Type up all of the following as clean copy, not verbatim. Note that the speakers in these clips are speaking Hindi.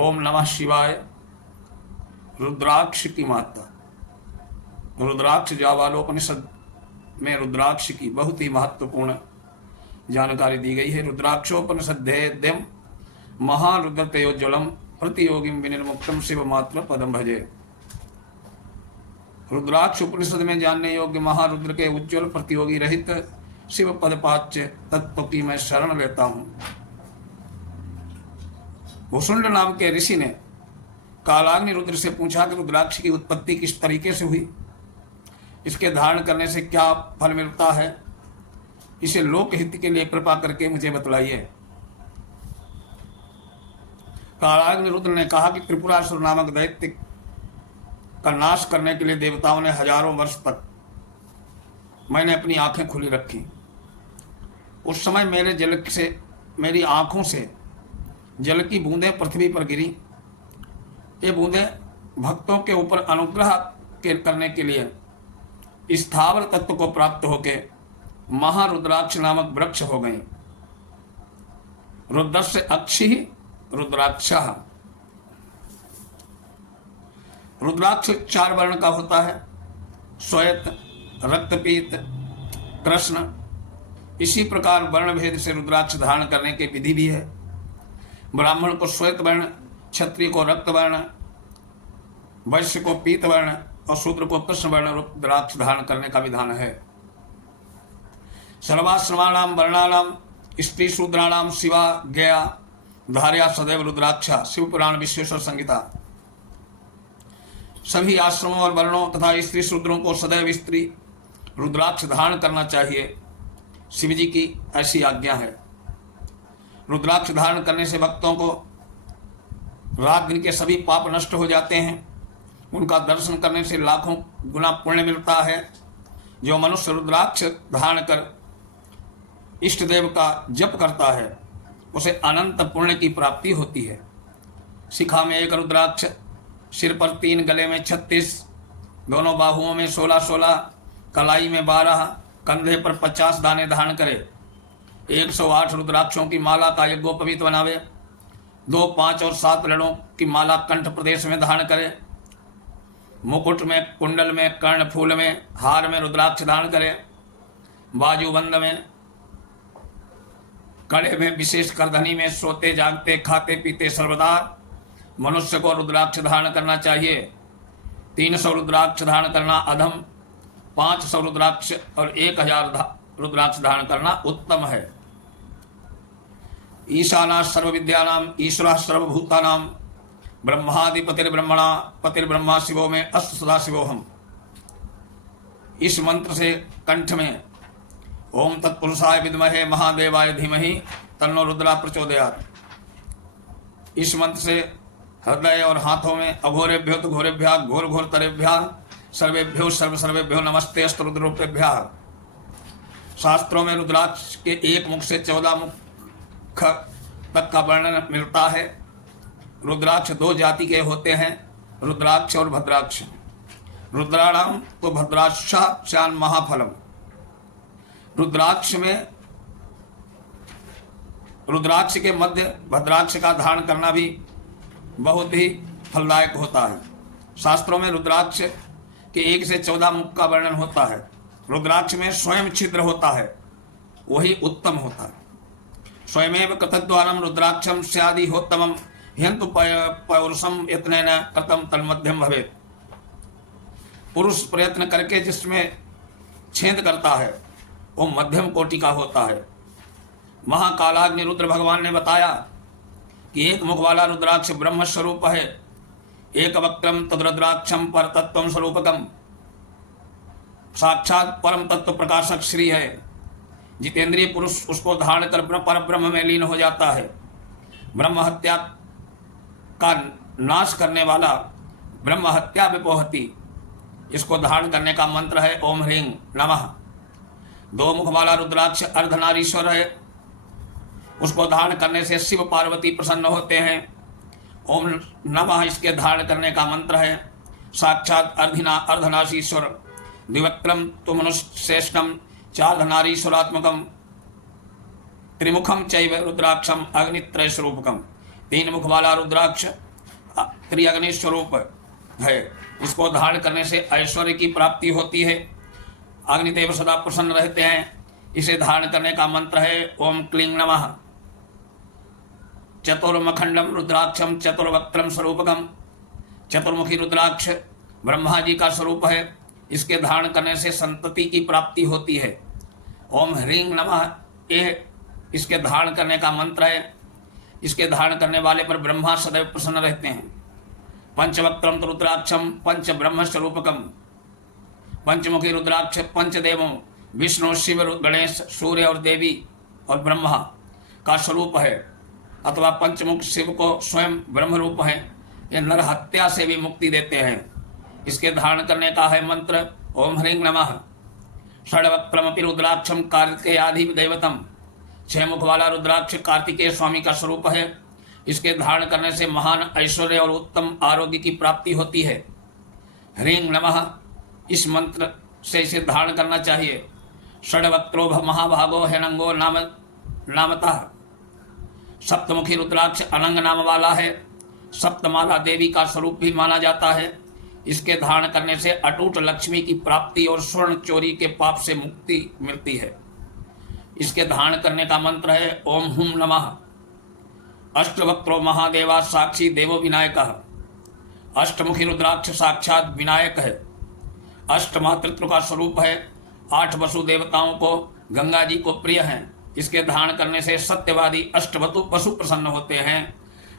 ओम नमः शिवाय। रुद्राक्ष की माता। रुद्राक्ष जाबालोपनिषद में रुद्राक्ष की बहुत ही महत्वपूर्ण जानकारी दी गई है। रुद्राक्षोपनिषद्यम महारुद्र तेजोज्वलम प्रतियोगी विनिर्मुक्तम शिव मात्र पदम भजे। रुद्राक्ष उपनिषद में जानने योग्य महारुद्र के उज्ज्वल प्रतियोगी रहित शिव पदपाच्य तत्व की मैं शरण लेता हूं। भूषुंड नाम के ऋषि ने कालाग्नि रुद्र से पूछा कि रुद्राक्ष की उत्पत्ति किस तरीके से हुई, इसके धारण करने से क्या फल मिलता है, इसे लोकहित के लिए कृपा करके मुझे बतलाइए। कालाग्नि रुद्र ने कहा कि त्रिपुरासुर नामक दैत्य का नाश करने के लिए देवताओं ने हजारों वर्ष तक मैंने अपनी आंखें खुली रखी। उस समय मेरी आंखों से जल की बूंदें पृथ्वी पर गिरी। ये बूंदें भक्तों के ऊपर अनुग्रह करने के लिए स्थावर तत्व को प्राप्त होकर महारुद्राक्ष नामक वृक्ष हो गई। रुद्रस्य अक्षि रुद्राक्ष। रुद्राक्ष 4 वर्ण का होता है, श्वेत, रक्तपीत, कृष्ण। इसी प्रकार वर्ण भेद से रुद्राक्ष धारण करने की विधि भी है। ब्राह्मण को श्वेत वर्ण, क्षत्रिय को रक्त वर्ण, वैश्य को पीत वर्ण और शूद्र को कृष्ण वर्ण रुद्राक्ष धारण करने का विधान है। सर्वाश्रमाणाम वर्णानाम स्त्री शूद्राणाम शिवा गया धार्या सदैव रुद्राक्षा। शिव पुराण विश्वेश्वर संहिता। सभी आश्रमों और वर्णों तथा स्त्री शूद्रों को सदैव स्त्री रुद्राक्ष धारण करना चाहिए। शिव जी की ऐसी आज्ञा है। रुद्राक्ष धारण करने से भक्तों को रात दिन के सभी पाप नष्ट हो जाते हैं। उनका दर्शन करने से लाखों गुना पुण्य मिलता है। जो मनुष्य रुद्राक्ष धारण कर इष्ट देव का जप करता है उसे अनंत पुण्य की प्राप्ति होती है। शिखा में 1 रुद्राक्ष, सिर पर 3, गले में 36, दोनों बाहुओं में 16-16, कलाई में 12, कंधे पर 50 दाने धारण करे। 108 रुद्राक्षों की माला का यज्ञोपवीत बनावे। 2, 5 और 7 लड़ों की माला कंठ प्रदेश में धारण करे। मुकुट में, कुंडल में, कर्ण फूल में, हार में रुद्राक्ष धारण करे। बाजूबंद में, कड़े में, विशेष करधनी में, सोते जागते खाते पीते सर्वदा मनुष्य को रुद्राक्ष धारण करना चाहिए। 300 रुद्राक्ष धारण करना अधम, 500 रुद्राक्ष और 1000 रुद्राक्ष धारण करना उत्तम है। ईशाना सर्वविद्यानाम ईश्वरः सर्वभूतानाम ब्रह्मादिपतिर्ब्रह्मणा पतिर्ब्रह्मा शिवो में अस्त सदा शिवोहम। इस मंत्र से कंठ में ओम तत्पुरुषाय विद्महे महादेवाय धीमहि तन्नो रुद्रा प्रचोदयात्। इस मंत्र से हृदय और हाथों में अघोरेभ्यो तो घोरेभ्यः घोर घोर तरेभ्यः सर्वेभ्यो सर्वेभ्यो नमस्ते अस्त रुद्रोपेभ्यः। शास्त्रों में रुद्राक्ष के एक मुख से 14 मुख तक का वर्णन मिलता है। रुद्राक्ष 2 जाति के होते हैं, रुद्राक्ष और भद्राक्ष। रुद्राणाम तो भद्राक्षान महाफलम। रुद्राक्ष के मध्य भद्राक्ष का धारण करना भी बहुत ही फलदायक होता है। शास्त्रों में रुद्राक्ष के 1 से 14 मुख का वर्णन होता है। रुद्राक्ष में स्वयं छिद्र होता है, वही उत्तम होता है। स्वयमेव कृतद्वारम रुद्राक्षम स्यादि होत्तमम हिंतु पौरुषम यत्नेन कृतम तन्मध्यम भवेत्। पुरुष प्रयत्न करके जिसमें छेद करता है वो मध्यम कोटि का होता है। महाकालाग्नि रुद्र भगवान ने बताया कि एक मुख वाला रुद्राक्ष ब्रह्म स्वरूप है। एक वक्त्रम तद्रुद्राक्षम पर तत्व स्वरूपकम। साक्षात परम तत्व प्रकाशक श्री है। जितेंद्रिय पुरुष उसको धारण कर पर ब्रह्म में लीन हो जाता है। ब्रह्म हत्या का नाश करने वाला ब्रह्म हत्या विपोहति, इसको धारण करने का मंत्र है ओम ह्रीं नमः। 2 मुख वाला रुद्राक्ष अर्धनारीश्वर है। उसको धारण करने से शिव पार्वती प्रसन्न होते हैं। ओम नमः इसके धारण करने का मंत्र है। साक्षात अर्धनारीश्वर द्विवक्त्रम तो मनुष्यश्रेष्ठम चार्धनारीश्वरात्मकम त्रिमुखम चैव रुद्राक्षम अग्नित्रय स्वरूपकम। 3 मुख वाला रुद्राक्ष त्रिअग्नि स्वरूप है। इसको धारण करने से ऐश्वर्य की प्राप्ति होती है। अग्निदेव सदा प्रसन्न रहते हैं। इसे धारण करने का मंत्र है ओम क्लीं नमः। चतुर्मखंडम रुद्राक्षम चतुर्वक्त्रम स्वरूपकम। चतुर्मुखी रुद्राक्ष ब्रह्मा जी का स्वरूप है। इसके धारण करने से संतति की प्राप्ति होती है। ओम ह्रीं नमः यह इसके धारण करने का मंत्र है। इसके धारण करने वाले पर ब्रह्मा सदैव प्रसन्न रहते हैं। पंचवक्त्रम रुद्राक्षम पंच ब्रह्म स्वरूपकम। पंचमुखी रुद्राक्ष पंचदेवों विष्णु शिव गणेश सूर्य और देवी और ब्रह्मा का स्वरूप है, अथवा पंचमुख शिव को स्वयं ब्रह्म रूप है। ये नर हत्या से भी मुक्ति देते हैं। इसके धारण करने का है मंत्र ओम ह्रीं नमः। षड्वक्त्रमपि रुद्राक्षम कार्तिकेयाधि दैवतम। 6 मुख वाला रुद्राक्ष कार्तिकेय स्वामी का स्वरूप है। इसके धारण करने से महान ऐश्वर्य और उत्तम आरोग्य की प्राप्ति होती है। ह्रीं नमः इस मंत्र से इसे धारण करना चाहिए। षड्वक्त्रो महाभागो हेनंगो नामतः। सप्तमुखी रुद्राक्ष अनंग नाम वाला है। सप्तमाला देवी का स्वरूप भी माना जाता है। इसके धारण करने से अटूट लक्ष्मी की प्राप्ति और स्वर्ण चोरी के पाप से मुक्ति मिलती है। इसके धारण करने का मंत्र है ओम हुम नमः। अष्टवक्त्रो महादेवा साक्षी देवो विनायकः। अष्टमुखी रुद्राक्ष साक्षात विनायक है। अष्टमातृत्व का स्वरूप है। 8 वसु देवताओं को गंगा जी को प्रिय हैं। इसके धारण करने से सत्यवादी अष्टवतु वसु प्रसन्न होते हैं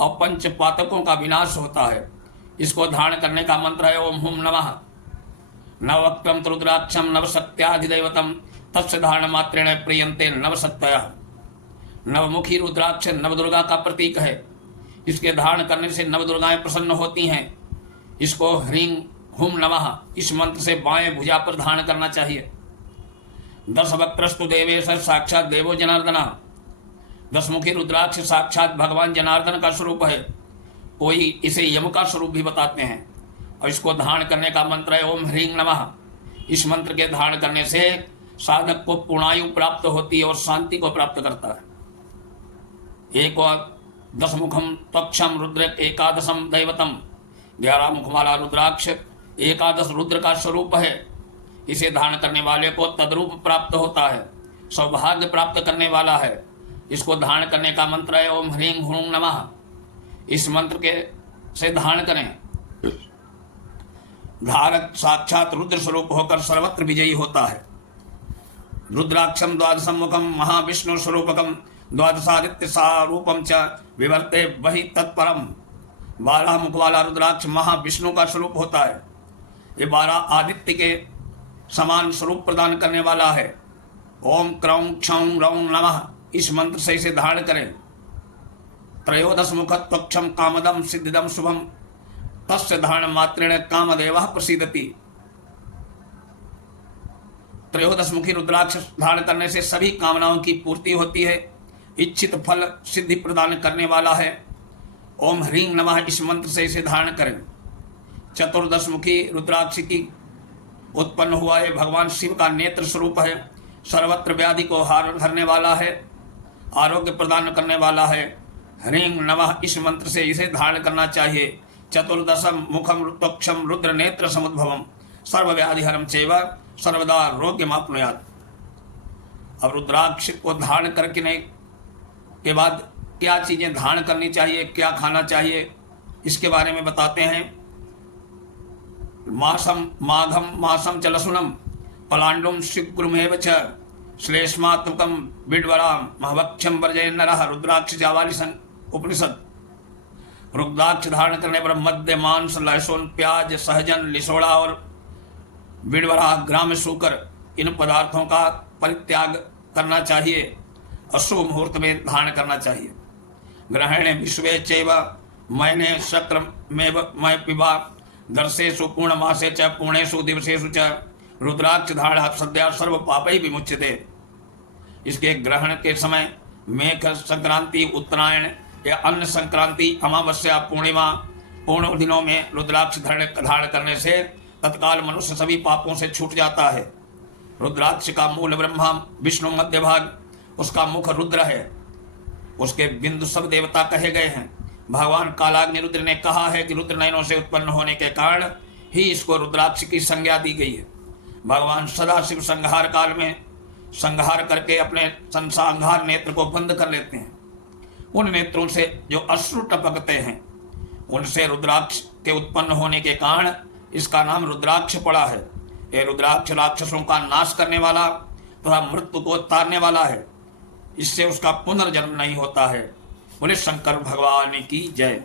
और पंच पातकों का विनाश होता है। इसको धारण करने का मंत्र है ओम हुम नमः। नववक्त्रम रुद्राक्षम नवसत्याधिदैवतम तस्य धारण मात्रेण प्रियंते नवसत्यः। नवमुखी रुद्राक्ष नवदुर्गा का प्रतीक है। इसके धारण करने से नवदुर्गाएं प्रसन्न होती हैं। इसको ह्रीं हुम नमः इस मंत्र से बाएं भुजा पर धारण करना चाहिए। 10 वक्त्रस्तु देवेश साक्षात देवो जनार्दन। 10 मुखी रुद्राक्ष साक्षात भगवान जनार्दन का स्वरूप है। कोई इसे यम का स्वरूप भी बताते हैं। और इसको धारण करने का मंत्र है ओम ह्रीं नमः। इस मंत्र के धारण करने से साधक को पूर्णायु प्राप्त होती है और शांति को प्राप्त करता है। एक और 10 मुखम त्वक्षम रुद्र एकादशम दैवतम। 11 मुख वाला रुद्राक्ष 11 रुद्र का स्वरूप है। इसे धारण करने वाले को तद्रूप प्राप्त होता है, सौभाग्य प्राप्त करने वाला है। इसको धारण करने का मंत्र है ओम ह्रीं ह्रूं नमः। इस मंत्र के से धारण करें। धारक साक्षात रुद्र स्वरूप होकर सर्वत्र विजयी होता है। रुद्राक्षम द्वादशम मुखम महाविष्णु स्वरूपकम द्वादशादित्य सारूपम च विवर्ते वही तत्परम। 12 मुख वाला रुद्राक्ष महाविष्णु का स्वरूप होता है। ये 12 आदित्य के समान स्वरूप प्रदान करने वाला है। ओम क्रौं क्षौं रौं नमः इस मंत्र से इसे धारण करें। 13 मुख त्वक्षम कामदम सिद्धिदम शुभम तस्य धारण मात्रेण कामदेवः प्रसीदति। 13 मुखी रुद्राक्ष धारण करने से सभी कामनाओं की पूर्ति होती है। इच्छित फल सिद्धि प्रदान करने वाला है। ओम ह्रीं नमः इस मंत्र से इसे धारण करें। 14 मुखी रुद्राक्ष की उत्पन्न हुआ है। भगवान शिव का नेत्र स्वरूप है। सर्वत्र व्याधि को हरने वाला है, आरोग्य प्रदान करने वाला है। ह्रीं नमः इस मंत्र से इसे धारण करना चाहिए। 14 मुखम त्वक्षम रुद्र नेत्र समुद्भवम सर्वव्याधिहरम चैव सर्वदा रोग्यमाप्नुयात्। अब रुद्राक्ष को धारण करने के बाद क्या चीजें धारण करनी चाहिए, क्या खाना चाहिए, इसके बारे में बताते हैं। मासम माघम मासम च लसुनम पलांडुम शीघ्रमेव च श्लेष्मात्मकम विड्वराम महवक्षम वर्जय नरः रुद्राक्ष जावाली उपनिषद। रुद्राक्ष धारण करने पर मध्य मांस लहसुन प्याज सहजन लिसोड़ा और विड्वरा ग्राम सूकर इन पदार्थों का परित्याग करना चाहिए। अशुभ मुहूर्त में धारण करना चाहिए। ग्रहणे विश्वे चैव मयने शक्र मय पिबा दर्शेषु पूर्णमासे च पूर्णेषु दिवसेषु च रुद्राक्ष धारण सद्या सर्व पापै विमुच्यते। इसके ग्रहण के समय मेघ संक्रांति उत्तरायण या अन्य संक्रांति अमावस्या पूर्णिमा पूर्ण दिनों में रुद्राक्ष धारण करने से तत्काल मनुष्य सभी पापों से छूट जाता है। रुद्राक्ष का मूल ब्रह्मा विष्णु मध्य भाग, उसका मुख रुद्र है, उसके बिंदु सब देवता कहे गए हैं। भगवान कालाग्नि रुद्र ने कहा है कि रुद्र नयनों से उत्पन्न होने के कारण ही इसको रुद्राक्ष की संज्ञा दी गई है। भगवान सदाशिव संहार काल में संहार करके अपने संसांघार नेत्र को बंद कर लेते हैं। उन नेत्रों से जो अश्रु टपकते हैं उनसे रुद्राक्ष के उत्पन्न होने के कारण इसका नाम रुद्राक्ष पड़ा है। ये रुद्राक्ष राक्षसों का नाश करने वाला तथा मृत्यु को तारने वाला है। इससे उसका पुनर्जन्म नहीं होता है। बोले शंकर भगवान की जय।